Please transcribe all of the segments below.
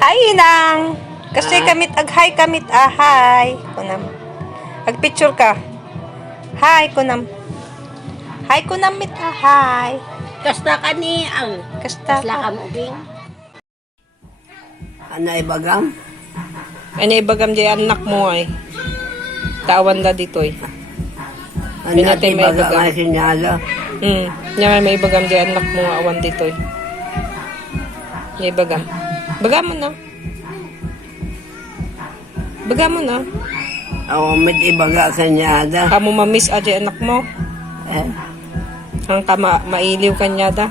Hi, Inang. Kasi kamit aghay kamit ahay. Kunam. Agpicture ka. Hi, kunam. Hi, kunam mit ahay. Kasta ka ni ang Kasta kasla ka ka. mo ging. Ano ibagam? Ano ibagam di anak mo ay. Tawan da dito eh. Ano Pinatay may ibagam ibagam. ay sinyalo? Nya may ibagam di anak mo awan dito eh. May ibagam. Bagam mo na. Bagam mo na. Ako mit ibaga kanyada. Kamu mamiss aja anak mo. Ang mailiw kanya da.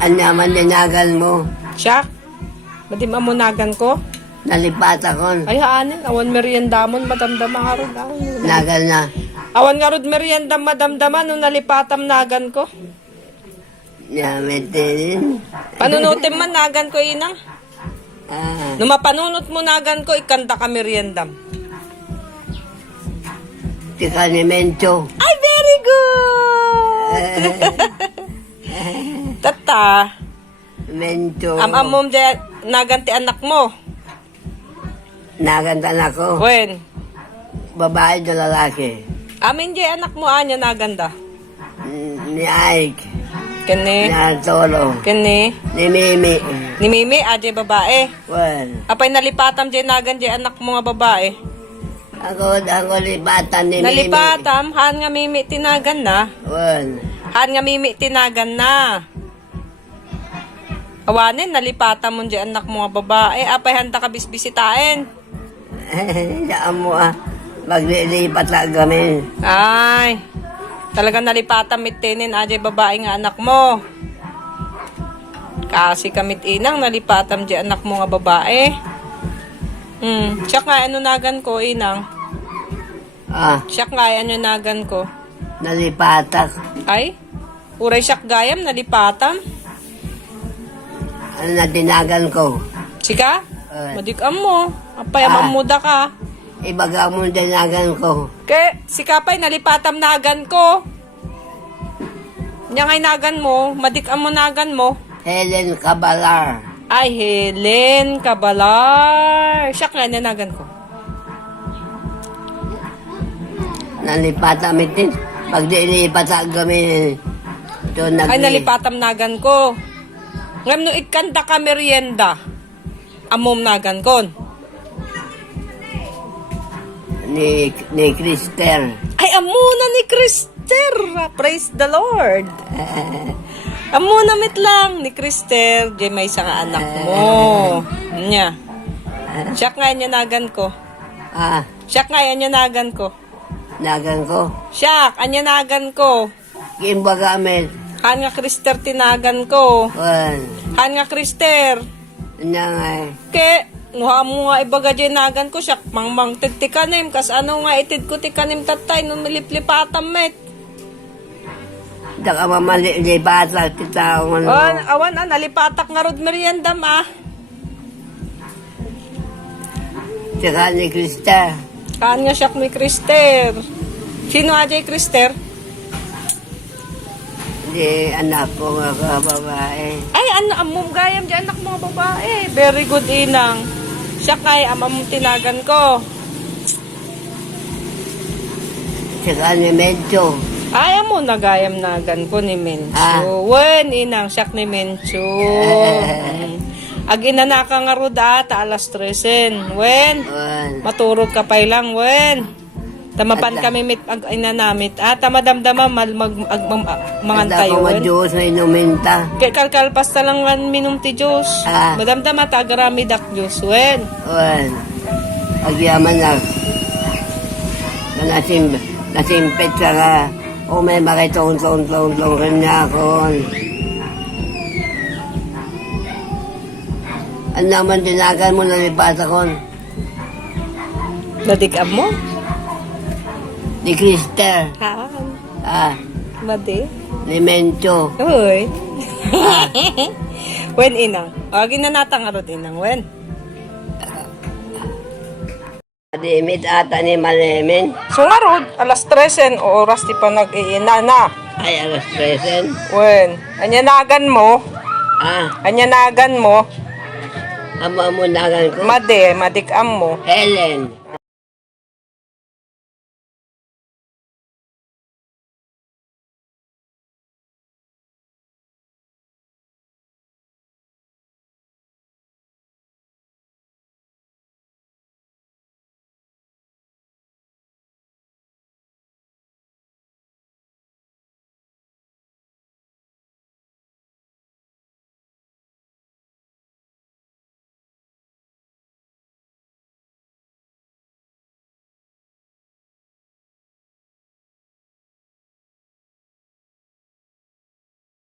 Anyaman dinagal mo. Siya? Madi mamunagan ko? Nalipat ako. Ay haanin, awan meriendamon madamdama harod. Nagal na. Awan nga rod meriendam madamdama nung nalipatam nagan ko. Nyamitin. Panunutin man nagan ko inang. Nung mapanunot mo nagan ko, ikanta ka meriendam. Tika ni Mencho. Ay, very good! Tata, Mencho. amom de naganti anak mo. Naganda na ko. Wen, Babae do lalaki. amin di anak mo anya naganda. Ni Ike. Kani, Ni Arturo. kani. Ni Mimi. Ni Mimi, aje babae. Well. Apay nalipatam di nagan di anak mo nga babae. Ako lipatan ni Mimi. Nalipatam, han nga Mimi tinagan na. Well. Han nga Mimi tinagan na. Awanin, nalipatam mo di anak mo nga babae. Apay handa ka bisbisitain. Saan mo maglilipat lang kami. Ay, talagang nalipatam mitinin aje babae nga anak mo. Kasi kamit inang nalipatam di anak mo nga babae. Siya nga ano nagan ko inang. Siya nga ano nagan ko. Nalipatak. Ay, uray siya gayam nalipatam. Ano na dinagan ko. Sika? Madikam mo. Apay mamuda ka. Ibaga mo dinagan ko. Ke, sikapay nalipatam nagan ko. Nya ngay nagan mo, madikam mo nagan mo. Helen Cabalar. Ay, Helen Cabalar. Siya nga nanagan ko. Nalipatan mitin. Pag dilipat lang kami. Doon Ay, nalipatam nagan ko. Ngam no ikanta ka merienda. Amom nagan kon. Ni Krister. Ay, amuna ni Krister. Praise the Lord. Amuna mit lang ni Krister. Di may isang anak mo. Nya. Siya nga niya nagan ko. Siya nga niya nagan ko. Nagan ko. Siya, anya nagan ko. Kimbaga met. Han nga Krister tinagan ko. Well. Han nga Krister. Nangay. Ke, nuha mo nga ibaga nagan ko siya. Mangmang tikanim. Kas ano nga itid ko tikanim tatay nung niliplipatam met. Daka mamalipat lang kita. Awan nalipatak nga rod meriendam Tsaka ni Krister. Kaan nga siya ni Krister. Sino ajay Krister? Di anak ko nga babae. Ay, amom gayam di anak mga babae. Very good inang. Siya kay amam tinagan ko. Tsaka ni Mencho. Ay, amo nagayam nagan ko ni Mencho. Wen, inang, siyak ni Mencho. Ag inanaka nga ruda, ta alas 13. Wen, maturog ka pa lang, wen. Tamapan kami mit ag inanamit. Tamadamdama mangantay Ata ko wen. Diyos may numinta. Kalkalpas ta lang wan minum ti Diyos. Madamdama tagarami dak Diyos, wen. Agyaman na. Nasimpit ka ka. O may makitong rin niya ako. Ano naman dinagan mo nalipat ako? Nadigam mo? Ni Krister. Madi? Ni Mencho. Uy. Wen inang. Agi na natang arot inang, wen. Adimit ata ni Malemen. So nga rod, alas 13 oras ti pa nag-iina na. Ay, alas 13. Wen, anyanagan mo, Ah, anyanagan mo, Amo-amo nagan ko. Made, madikam mo. Helen.